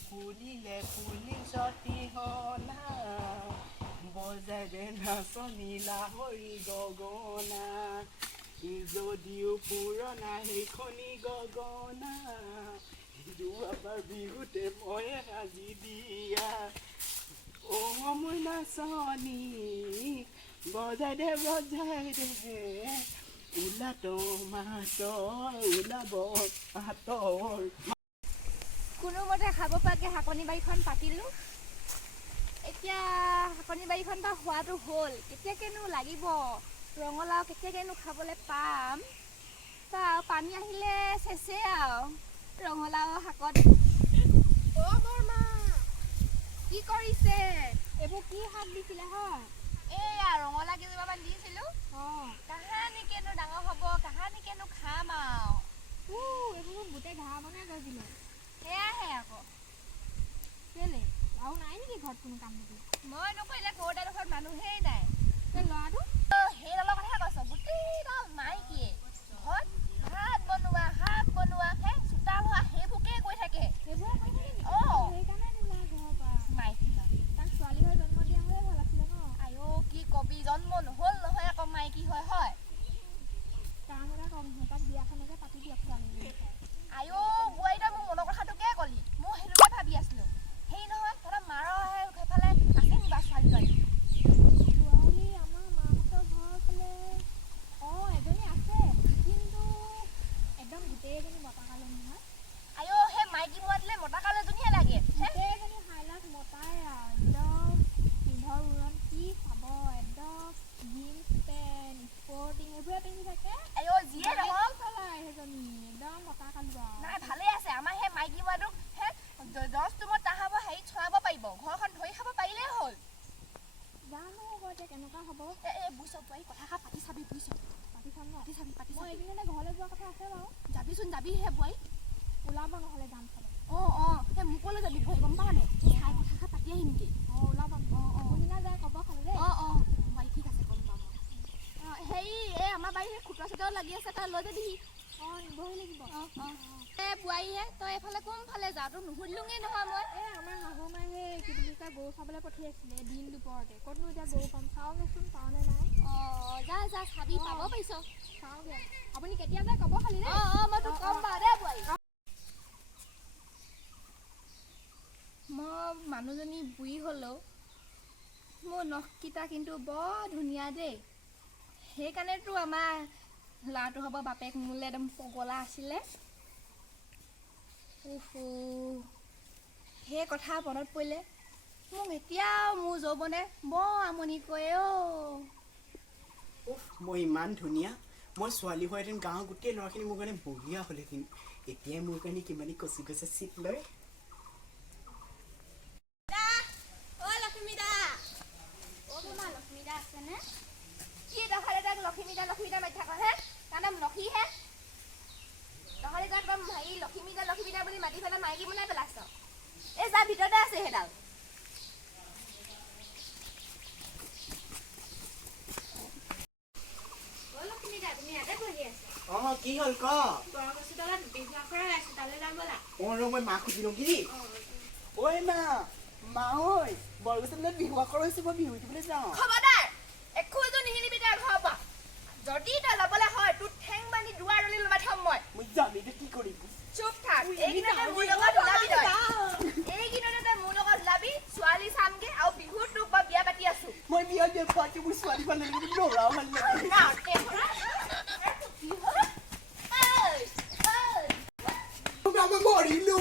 ফুলিলে পুলিচ তিহনা বজাই দে নাচনীলা হৰি গগনা যদিও পুৰণা সেইখনি গগনা যোৱাবাৰ বিহুতে মই সাজি দিয়া মই নাচনী বজাই দে ওলাত মাতৰ ওলাব হাতৰ কোনোমতে খাব পৰাকে শাকনি বাৰীখন পাতিলোঁ এতিয়া শাকনি বাৰীখন বা হোৱাটো হ'ল কেতিয়াকেনো লাগিব ৰঙালাও কেতিয়াকেনো খাবলৈ পাম পানী আহিলে চেচে আৰু ৰঙালাও শাকত বৰমা কি কৰিছে এইবোৰ কি শাক দিছিলে হয় এয়া ৰঙালাও কেইজোপামান দিছিলোঁ কাহানিকেনো ডাঙৰ হ'ব কাহানিকেনো খাম আৰু এইবোৰ গোটেই ঘাঁহ বনাই গৈ দিলে সেয়াহে আকৌ কেলে আৰু নাই নেকি ঘৰত কোনো কাম নকৰিলে মই নকৰিলে ঘৰতে ঘৰত মানুহেই নাই ল'ৰাটো সেইডালৰ কথা কৈছ গোটেইডাল মাইকীয়ে ঘৰত ভাত বনোৱা শাক বনোৱা সেই চোতাল হোৱা সেইবোৰকে কৈ থাকে সেইকাৰণে ঘৰৰ পৰা মাইকী তাক ছোৱালী হৈ জন্ম দিয়া হ'লে ভাল আছিলে ন আইঅ কি কবি জন্ম নহ'ল নহয় আকৌ মাইকী হয় কাম এটা কম তাক বিয়াখনকে পাতি দিয়ক ছোৱালী আইঅ বোৱাৰীটা মোৰ মনৰ কথাটোকে ক'লি মই সেইটোকে ভাবি আছিলোঁ সেই নহয় তহঁতৰ মাৰৰ সেইফালে আছে নি বাৰু ছোৱালী আমাৰ মাহঁতৰ ঘৰৰ ফালে এজনী আছে কিন্তু একদম গোটেইজনী মতা কালে নহয় আইঅ সেই মাইকী মোৱাটিলে মতা কালেজনীহে লাগে গোটেইজনী হাইলাইট মতাই একদম পিন্ধৰ উৰণ কি চাব একদম জিন্স পেণ্ট স্পৰ্টিং এইবোৰে পিন্ধি থাকে আইঅ যিয়ে নহওক সেইজনী একদম মতা কালি নাই ভালে আছে আমাৰ সেই মাইকী মোৱাটোক দহটোমত তাহাব হেৰি চলাব পাৰিব ঘৰখন ধৰি খাব পাৰিলেই হ'ল জানো হ'ব এতিয়া কেনেকুৱা হ'ব বুজিছ তই কথাষাৰ পাতি চাবি বুজিছ পাতি চাম ন পাতি মই এইদিনতে ঘৰলৈ যোৱা কথা আছে বাৰু যাবিচোন যাবিহে বোৱাৰী ওলাব নহ'লে যাম চাব সেই মোকলৈ যাবি বোৱাৰী গম পাৱ নে চাই কথাষাৰ পাতি আহিমগৈ ওলাব কোনদিনা যায় ক'ব খালি দেই বোৱাৰী ঠিক আছে গম পাম হেৰি এই আমাৰ বাৰী সেই খুটা চুটাও লাগি আছে তই লৈ যাবিহি নিবহি লাগিব বোৱাৰীহে তই এইফালে কোনফালে যা তোক নুসুধিলোঙেই নহয় মই আমাৰ শাহু মায়ে সেই কি বুলি কয় গৰু চাবলৈ পঠিয়াইছিলে দিন দুপৰতে ক'তনো এতিয়া গৰু পাম চাওঁগেচোন পাওঁনে নাই যা চাবি পাব পাৰিছ চাওঁগে আপুনি কেতিয়া যায় ক'ব খালি দেই মই তোক ক'ম বাৰু দেই বোৱাৰী মই মানুহজনী বুঢ়ী হ'লেও মোৰ নখকেইটা কিন্তু বৰ ধুনীয়া দেই সেইকাৰণেতো আমাৰ ল'ৰাটো হ'ব বাপেক মোলৈ একদম পগলা আছিলে সেই কথা মনত পৰিলে মোক এতিয়াও মোৰ যৌৱনে বৰ আমনি কৰে মই ইমান ধুনীয়া মই ছোৱালী হোৱাহেঁতেন গাঁৱৰ গোটেই ল'ৰাখিনি মোৰ কাৰণে বঢ়িয়া হ'লহেঁতেন এতিয়াই মোৰ কাৰণে কিমানে কচি কচি চিট লয় লক্ষ্মীদা আছেনে কি নহ'লে তাক লক্ষ্মীদা মাতি থাক হে তাৰ নাম লক্ষীহে নহ'লে তাক হেৰি লক্ষ্মীদা বুলি মাতি পেলাই মাইকী বনাই পেলাইছ এই যা ভিতৰতে আছে সেইডাল লক্ষ্মীদা তুমি ইয়াতে বহি আছা কি হ'ল ক বৰগছৰ তলত বিহু আখৰা আছে তালৈ যাম ব'লা মই মাক সুধি লওঁ কি ঐ মা ঐ বৰগছৰ তলত বিহু আখৰ হৈছে মই বিহু দিবলৈ যাওঁ খবৰদাৰ একোতো নিহিলিবি তাৰ ঘৰৰ পৰা যদি তই যাবলৈ হয় তোৰ ঠেং বান্ধি দুৱাৰলৈ লমাই থ'ম মই যাম এতিয়া কি কৰিম চুপ থাক এইকেইদিনতে মোৰ লগত ওলাবি এইকেইদিনতে মোৰ লগত ওলাবি ছোৱালী চামগে আৰু বিহুত তোক বা বিয়া পাতি আছো মই বিয়া দিয়া খোৱাকে মোৰ ছোৱালী ভাল লাগে ল'ৰাও ভাল লাগে মৰিলো